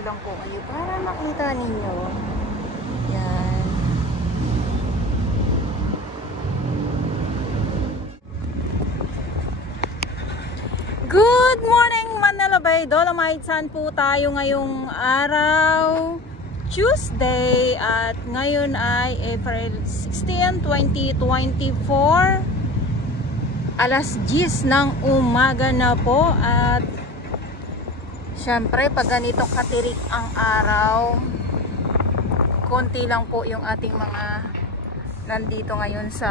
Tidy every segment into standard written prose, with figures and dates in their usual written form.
ko lang po kayo para makita ninyo. Yan. Good morning Manila Bay Dolomites. Saan po tayo ngayong araw? Tuesday at ngayon ay April 16, 2024. Alas 10 ng umaga na po at syempre pag ganito katirik ang araw, konti lang po yung ating mga nandito ngayon sa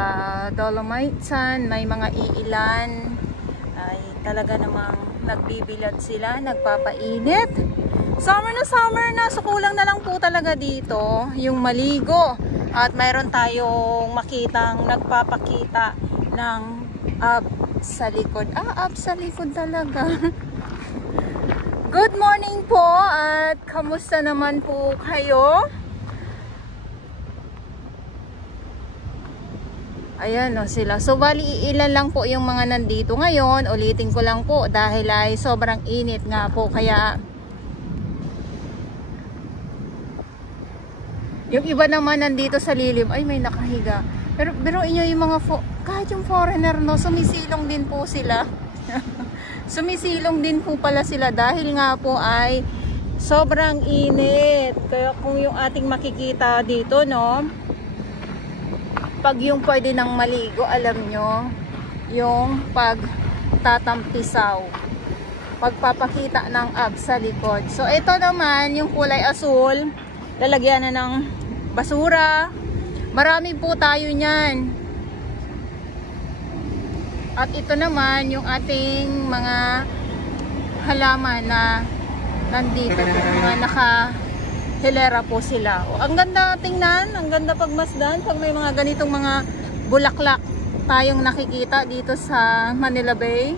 Dolomites. May mga iilan ay talaga namang nagbibilad sila, nagpapainit. Summer na, so kulang na lang po talaga dito yung maligo. At mayroon tayong makitang nagpapakita ng ab sa likod. Ab sa likod talaga. Good morning po at kamusta naman po kayo? Ayan o sila. So bali ilan lang po yung mga nandito ngayon. Ulitin ko lang po dahil ay sobrang init nga po. Kaya yung iba naman nandito sa lilim. Ay may nakahiga. Pero inyo yung mga kahit yung foreigner no, sumisilong din po sila. Sumisilong din po pala sila dahil nga po ay sobrang init. Kaya kung yung ating makikita dito no, pag yung pwede nang maligo, alam nyo, yung pagtatampisaw, pagpapakita ng abs sa likod. So ito naman, yung kulay asul, lalagyan na ng basura. Marami po tayo nyan. At ito naman, yung ating mga halaman na nandito, mga hilera po sila. O, ang ganda tingnan, ang ganda pagmasdan pag may mga ganitong mga bulaklak tayong nakikita dito sa Manila Bay.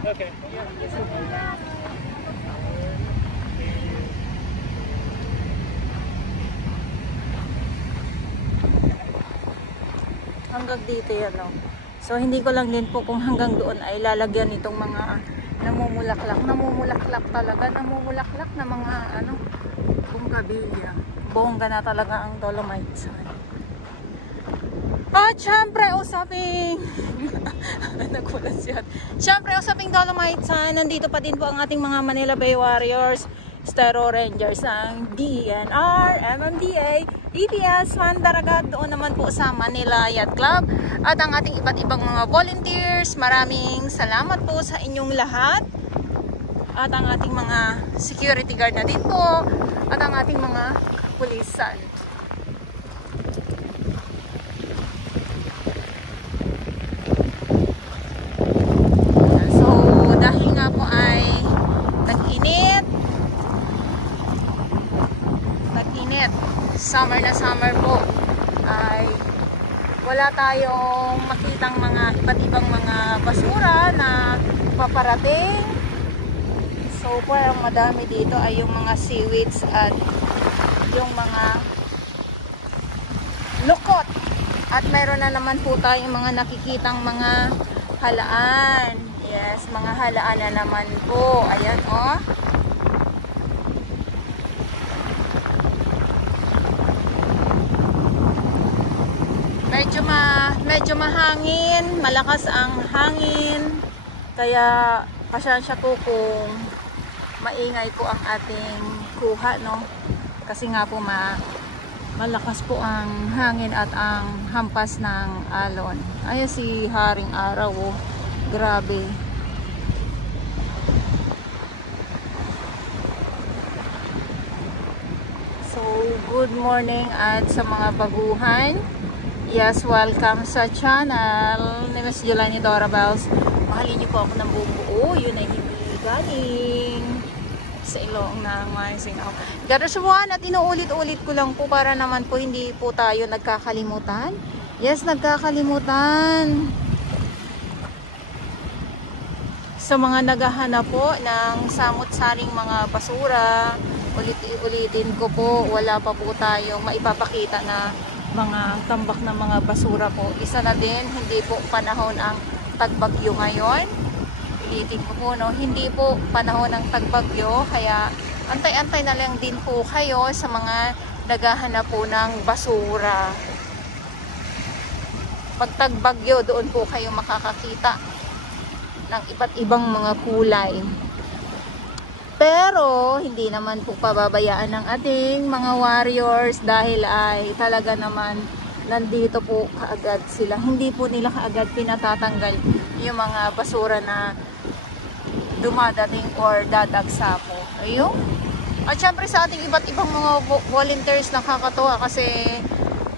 Okay. Hanggang dito yan no. So hindi ko lang din po kung hanggang doon ay lalagyan itong mga namumulaklak talaga, namumulaklak na mga bonggabilya. Bongga na talaga ang Dolomites. At syempre usaping nagulat siya. Syempre usaping Dolomites, nandito pa din po ang ating mga Manila Bay Warriors, Stero Rangers ng DNR, MMDA, DPS, Mandaragat, doon naman po sa Manila Yacht Club at ang ating iba't ibang mga volunteers. Maraming salamat po sa inyong lahat at ang ating mga security guard na din po at ang ating mga pulisan. Dahil nga po ay tag-init, summer po, ay wala tayong makitang mga iba't ibang mga basura na paparating. So parang madami dito ay yung mga seaweeds at yung mga lukot. At mayroon na naman po tayong mga nakikitang mga halaan. Yes, mga halaan na naman po. Ayan, oh. Medyo mahangin, malakas ang hangin. Kaya pasensya po kung maingay po ang ating kuha, no? Kasi nga po malakas po ang hangin at ang hampas ng alon. Ayan si Haring Araw, oh. Grabe. So, good morning at sa mga baguhan. Yes, welcome sa channel ni Miss Jelani Dora Bells. Mahalin niyo po ako ng buong buo. Yun ay hindi galing sa ilong ng Masingaw. Garaswan, at inuulit-ulit ko lang po para naman po hindi po tayo nagkakalimutan. Yes, nagkakalimutan. Sa mga naghahanap po ng samut-saring mga basura, ulitin ko po, wala pa po tayong maipapakita na mga tambak na mga basura po. Isa na din, hindi po panahon ang tagbagyo ngayon. Ulitin ko po, no? Hindi po panahon ng tagbagyo, kaya antay-antay na lang din po kayo sa mga naghahanap po ng basura. Pag tagbagyo, doon po kayo makakakita ng iba't ibang mga kulay. Pero hindi naman po pababayaan ng ating mga warriors dahil ay talaga naman nandito po kaagad sila. Hindi po nila kaagad pinatatanggal yung mga basura na dumadating or dadagsa po. Ayun. At syempre sa ating iba't ibang mga volunteers, nakakatuwa kasi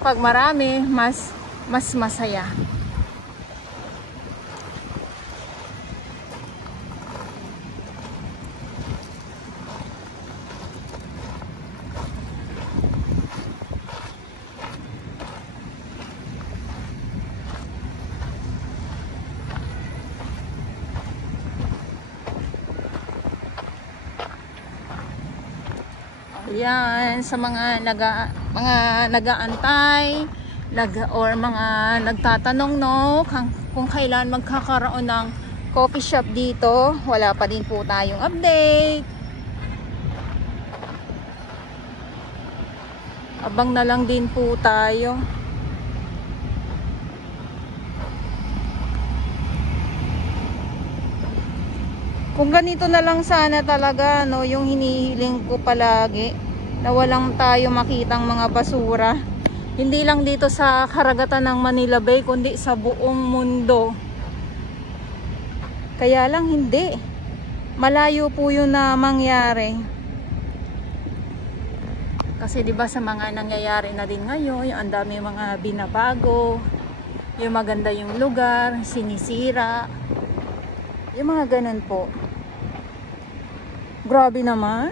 pag marami, mas masaya. Yan, sa mga nag-aantay or mga nagtatanong, no, kung kailan magkakaroon ng coffee shop dito, wala pa din po tayong update. Abang na lang din po tayo. Kung ganito na lang sana talaga, no, yung hinihiling ko palagi, na walang tayo makitang mga basura. Hindi lang dito sa karagatan ng Manila Bay, kundi sa buong mundo. Kaya lang hindi. Malayo po yun na mangyari. Kasi 'di ba sa mga nangyayari na din ngayon, yung ang dami mga binabago, yung maganda yung lugar, sinisira. Yung mga ganun po. Grabe naman.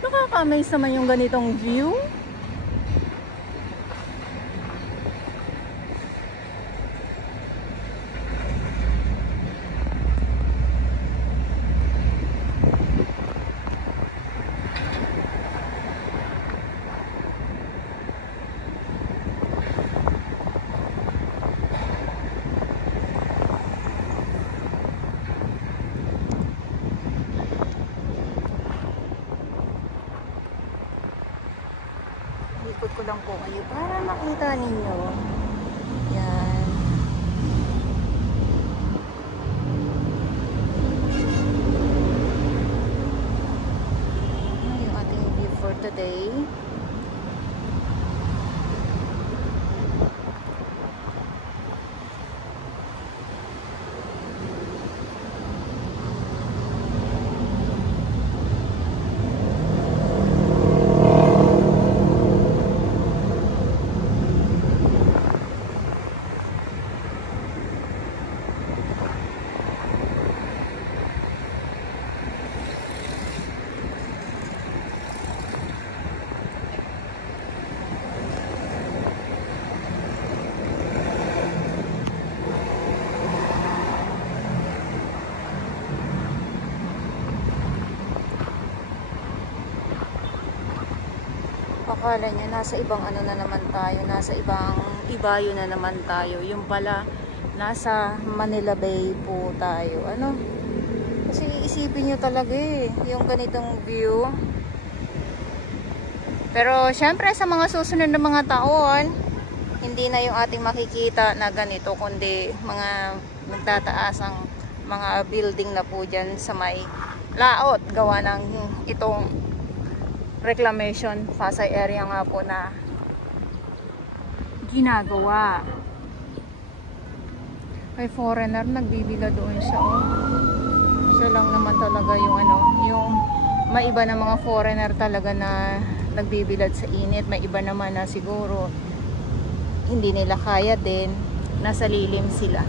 Nakaka-amaze naman yung ganitong view. Ikot ko lang po kayo para makita ninyo. Yan. Ano yung ating view for today? Akala niya nasa ibang ano na naman tayo, nasa ibang ibayo na naman tayo. Yung pala nasa Manila Bay po tayo. Ano? Kasi iisipin niyo talaga yung ganitong view. Pero syempre sa mga susunod na mga taon, hindi na yung ating makikita na ganito, kundi mga nagtataasang mga building na po dyan sa may laot, gawa ng itong reclamation Pasay area nga po na ginagawa. May foreigner nagbibila doon siya, oh. Siya lang naman talaga yung ano, yung may iba na mga foreigner talaga na nagbibilad sa init, may iba naman na siguro hindi nila kaya din, nasa lilim sila.